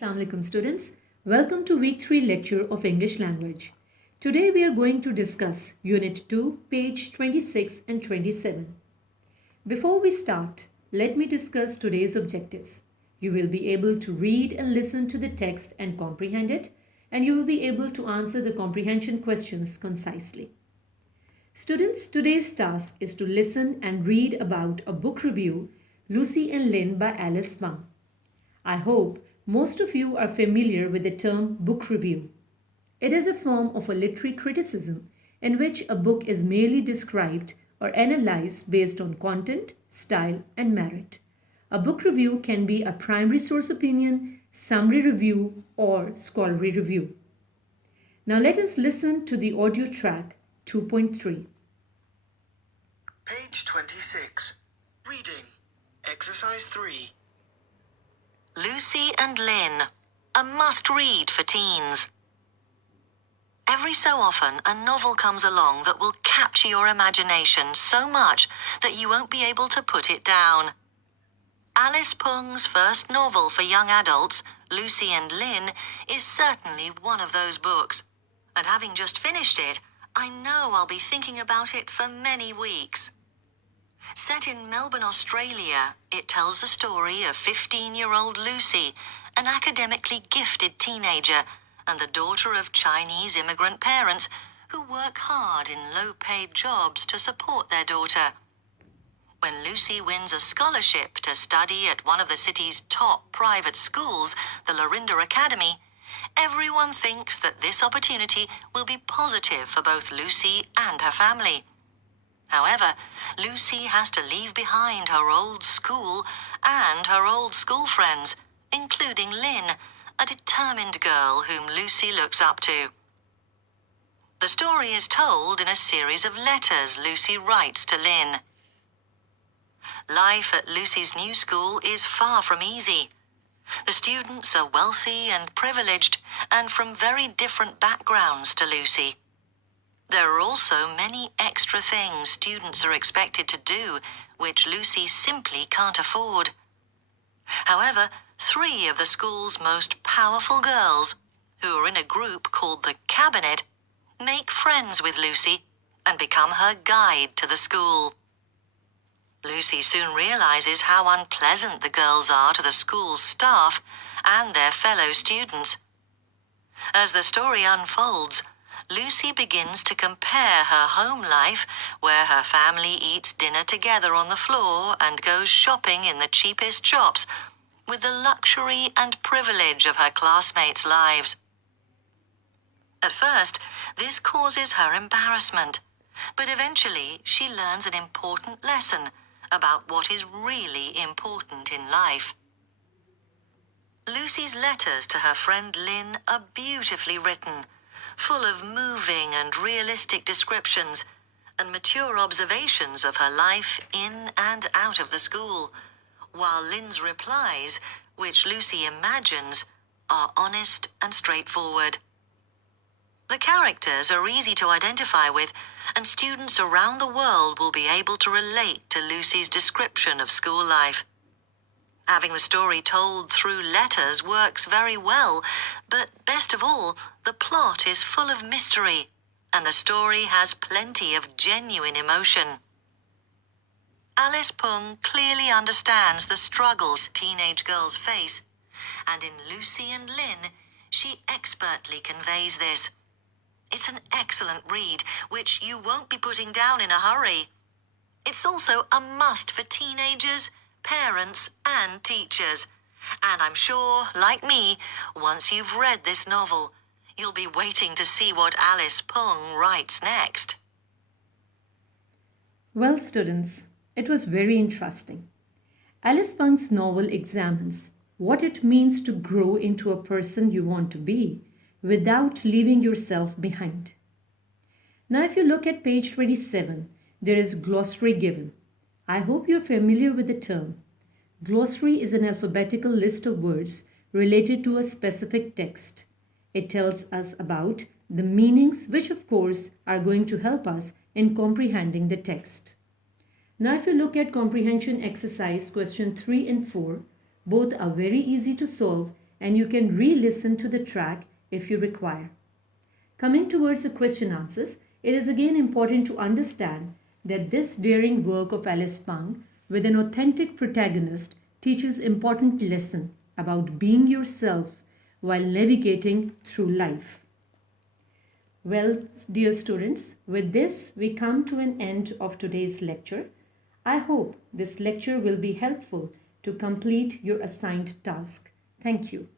Assalamu alaikum students. Welcome to week 3 lecture of English language. Today we are going to discuss unit 2 page 26 and 27. Before we start, let me discuss today's objectives. You will be able to read and listen to the text and comprehend it, and you will be able to answer the comprehension questions concisely. Students, today's task is to listen and read about a book review, Lucy and Lynn by Alice Bung. I hope most of you are familiar with the term book review. It is a form of a literary criticism in which a book is merely described or analyzed based on content, style, and merit. A book review can be a primary source opinion, summary review, or scholarly review. Now let us listen to the audio track 2.3. Page 26. Reading. Exercise 3. Lucy and Lynn, a must-read for teens. Every so often, a novel comes along that will capture your imagination so much that you won't be able to put it down. Alice Pung's first novel for young adults, Lucy and Lynn, is certainly one of those books. And having just finished it, I know I'll be thinking about it for many weeks. Set in Melbourne, Australia, it tells the story of 15-year-old Lucy, an academically gifted teenager and the daughter of Chinese immigrant parents who work hard in low-paid jobs to support their daughter. When Lucy wins a scholarship to study at one of the city's top private schools, the Lorinda Academy, everyone thinks that this opportunity will be positive for both Lucy and her family. However, Lucy has to leave behind her old school and her old school friends, including Lynn, a determined girl whom Lucy looks up to. The story is told in a series of letters Lucy writes to Lynn. Life at Lucy's new school is far from easy. The students are wealthy and privileged and from very different backgrounds to Lucy. There are also many extra things students are expected to do, which Lucy simply can't afford. However, 3 of the school's most powerful girls, who are in a group called the Cabinet, make friends with Lucy and become her guide to the school. Lucy soon realizes how unpleasant the girls are to the school's staff and their fellow students. As the story unfolds, Lucy begins to compare her home life, where her family eats dinner together on the floor and goes shopping in the cheapest shops, with the luxury and privilege of her classmates' lives. At first, this causes her embarrassment, but eventually she learns an important lesson about what is really important in life. Lucy's letters to her friend Lynn are beautifully written, full of moving and realistic descriptions and mature observations of her life in and out of the school, while Lynn's replies, which Lucy imagines, are honest and straightforward. The characters are easy to identify with, and students around the world will be able to relate to Lucy's description of school life. Having the story told through letters works very well, but best of all, the plot is full of mystery, and the story has plenty of genuine emotion. Alice Pung clearly understands the struggles teenage girls face, and in Lucy and Lynn, she expertly conveys this. It's an excellent read, which you won't be putting down in a hurry. It's also a must for teenagers, parents, and teachers. And I'm sure, like me, once you've read this novel, you'll be waiting to see what Alice Pung writes next. Well, students, it was very interesting. Alice Pung's novel examines what it means to grow into a person you want to be without leaving yourself behind. Now, if you look at page 27, there is glossary given. I hope you're familiar with the term. Glossary is an alphabetical list of words related to a specific text. It tells us about the meanings, which of course are going to help us in comprehending the text. Now if you look at comprehension exercise question 3 and 4, both are very easy to solve and you can re-listen to the track if you require. Coming towards the question answers, it is again important to understand that this daring work of Alice Pang with an authentic protagonist teaches important lesson about being yourself while navigating through life. Well, dear students, with this we come to an end of today's lecture. I hope this lecture will be helpful to complete your assigned task. Thank you.